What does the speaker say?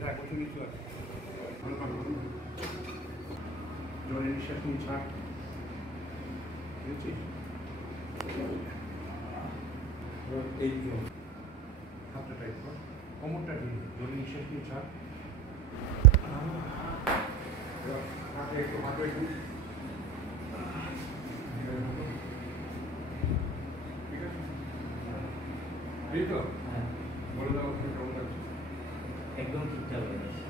দেখো তুমি কি আছে জোরে নিঃশ্বাস নিয়ে ছাড় বুঝছিস এই হাতটা টাইট কর কোমরটা ঢিল জোরে নিঃশ্বাস নিয়ে ছাড় হাতে একটু ঠিক আছে এই তো বলে দাও কেমন লাগছে একদম ঠিকঠাক হয়ে যাচ্ছে।